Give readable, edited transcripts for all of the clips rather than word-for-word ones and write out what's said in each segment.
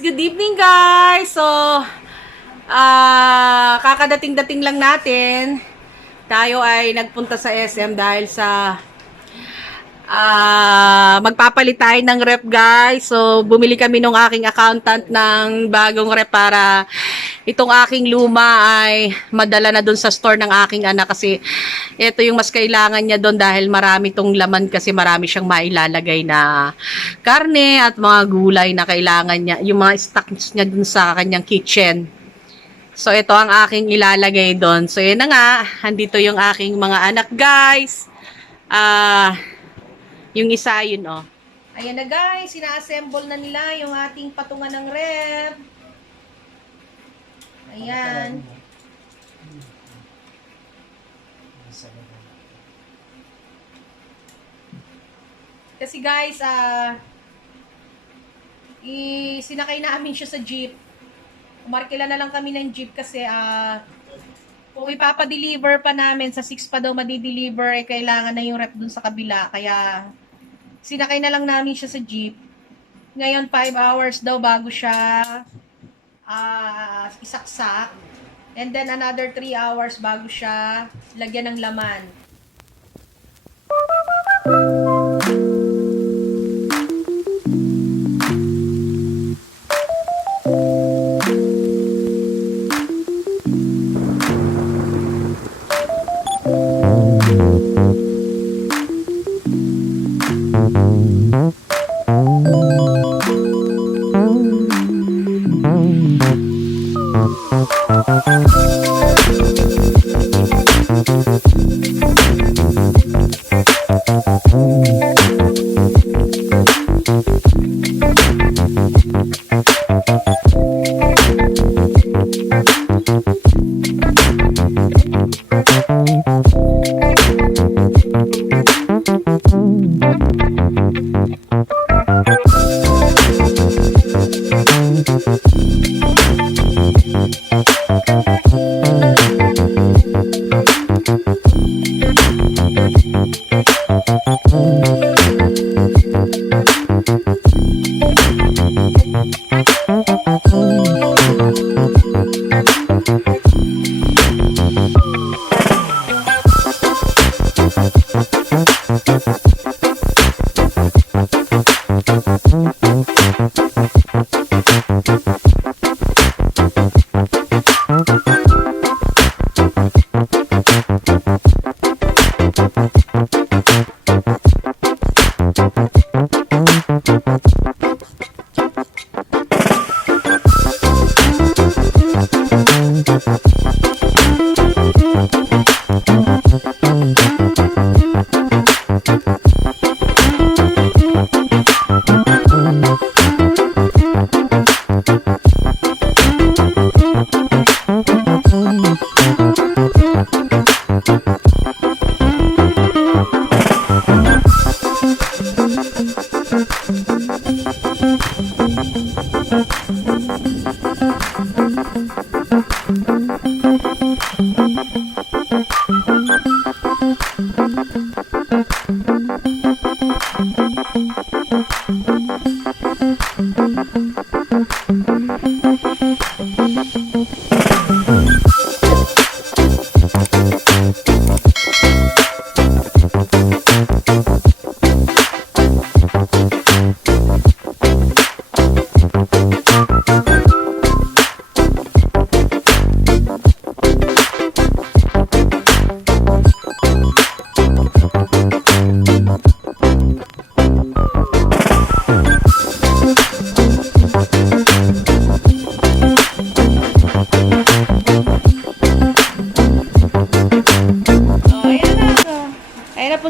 Good evening guys! So, kakadating-dating lang natin. Tayo ay nagpunta sa SM dahil sa magpapalit tayo ng rep guys. So, bumili kami ng aking accountant ng bagong rep para itong aking luma ay madala na dun sa store ng aking anak kasi ito yung mas kailangan niya dun dahil marami tong laman kasi marami siyang mailalagay na karne at mga gulay na kailangan niya, yung mga stocks niya dun sa kanyang kitchen. So, ito ang aking ilalagay dun. So, yun na nga, andito yung aking mga anak guys. Yung isa yun oh. Ayan na guys, sina-assemble na nila yung ating patungan ng rep. Ayan. Kasi guys, sinakay namin siya sa jeep. Umarkila na lang kami ng jeep kasi kung ipapadeliver pa namin, sa 6 pa daw madideliver, eh kailangan na yung rep dun sa kabila. Kaya sinakay na lang namin siya sa jeep. Ngayon 5 hours daw bago siya isaksak. And then another 3 hours bago siya lagyan ng laman.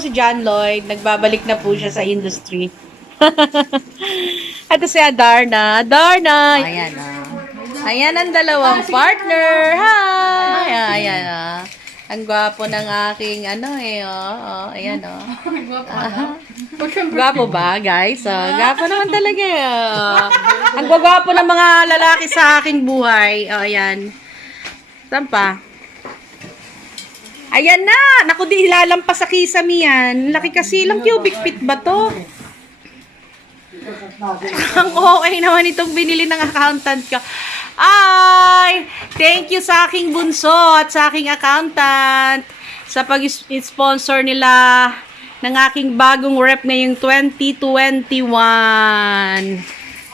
Si John Lloyd, nagbabalik na po siya sa industry. At si Adarna. Adarna! Ayan Ayan ang dalawang partner. Hi! Ayan Ang gwapo ng aking ayan Gwapo ba, guys? Gwapo naman talaga. Ang gwapo ng mga lalaki sa aking buhay. Ayan. Saan pa? Ayan na! Naku, di lalampas sa kisame yan. Laki kasi, ilang cubic feet ba to? Ang okay naman itong binili ng accountant ko. Ay! Thank you sa aking bunso at sa aking accountant sa pag-sponsor nila ng aking bagong rep ngayong 2021.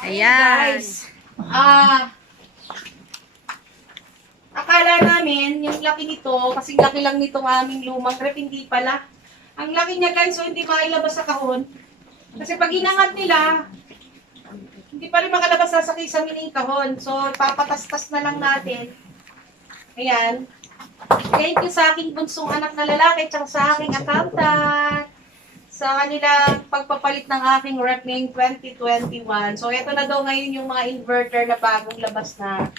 Ayan. Akala namin, yung laki nito, kasing laki lang nitong aming lumang rep, hindi pala. Ang laki niya guys, so hindi mailabas sa kahon. Kasi pag inangat nila, hindi pa rin makalabas sa mining kahon. So, papatastas na lang natin. Ayan. Thank you sa aking bunsong anak na lalaki, tsaka sa aking accountant. Sa kanilang pagpapalit ng aking rep ngayong 2021. So, ito na daw ngayon yung mga inverter na bagong labas na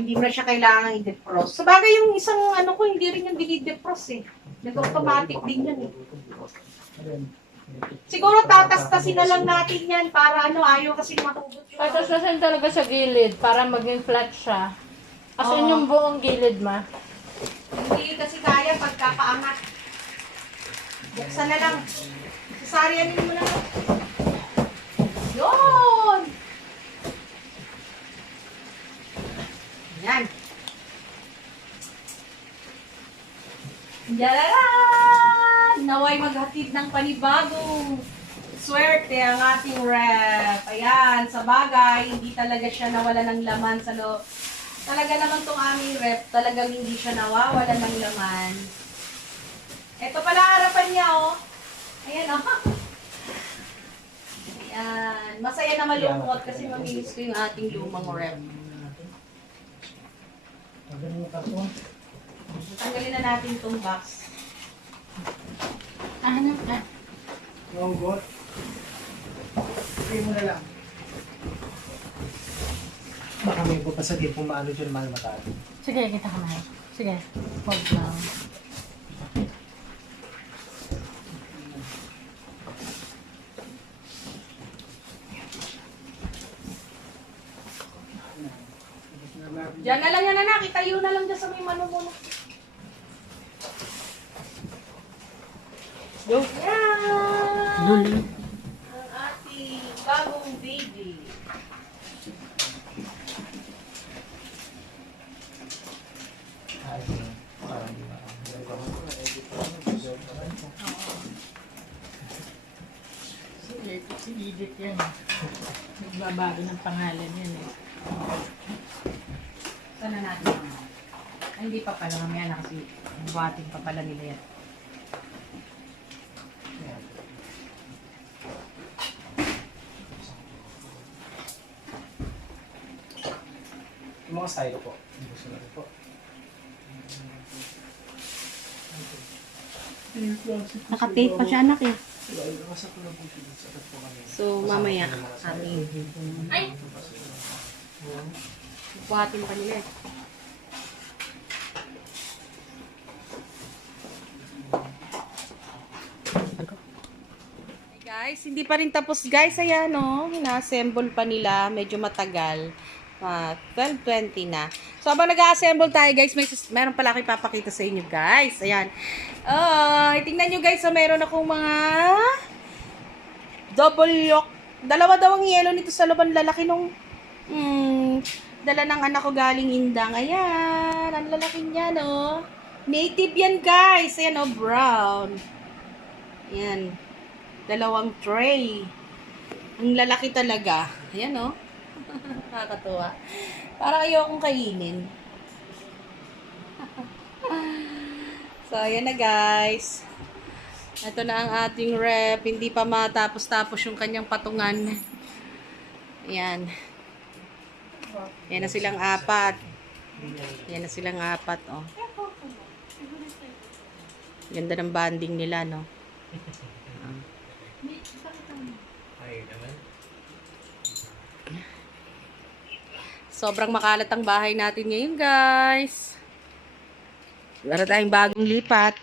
hindi mo na siya kailangan i-defrost. So, bagay yung isang ko, hindi rin yung dinidefrost eh. Nag-automatic din yan eh. Siguro tatastasin na lang natin yan para ayaw kasi mahugot yung... Tatastasin talaga sa gilid para maging flat siya. As in yung buong gilid ma. Hindi kasi kaya pagkapaangat. Buksan na lang. Sasaryanin mo na lang. Yun! Yan. Yararan! Naway maghatid ng panibagong swerte ang ating rep. Ayan, sa bagay, hindi talaga siya nawala ng laman sa loob. Talaga naman tong aming rep, talagang hindi siya nawawala ng laman. Ito pala harapan niya, oh. Ayan, oh. Ayan. Masaya na malungkot kasi mamilis ko yung ating lumang rep. Tanggalin na natin itong box. Ano ka? Hugot. Sige mo na lang. Baka may papasagin kung maano dyan mahal matalo. Sige, kita ka mahal. Sige, wag lang. Diyan na lang yan, anak. Itayo na lang dyan sa may manumuno. Go. Yan! Ang ating bagong baby. Sige, si Edith yan. Nagbabago ng pangalan yan eh. Sana natin. Ay, hindi pa pala mamaya na kasi buhatin pa pala nila yan. Yung mga stylo po. Gusto na rin po. Nakatape pa siya, anak eh. So, mamaya kami. Ay! Buhatin mo kanila eh. Guys, hindi pa rin tapos guys. Ayan o, na-assemble pa nila. Medyo matagal. 12:20 na. So, habang nag-assemble tayo guys, meron pala ako ipapakita sa inyo guys. Ayan. Tingnan nyo guys, meron akong mga double yolk. Dalawa daw ang yellow nito sa laban. Lalaki nung dala ng anak ko galing Indang. Ayan. Ang lalaki niya, no? Native yan guys. Ayan o, brown. Ayan. Dalawang tray. Ang lalaki talaga. Ayan o. Nakakatuwa. Parang ayokong kainin. So, ayan na guys. Ito na ang ating rep. Hindi pa matapos-tapos yung kanyang patungan. Ayan. Ayan na silang apat. Ayan na silang apat, oh. Ganda ng banding nila, no? Sobrang makalat ang bahay natin ngayon, guys. Wala tayong bagong lipat.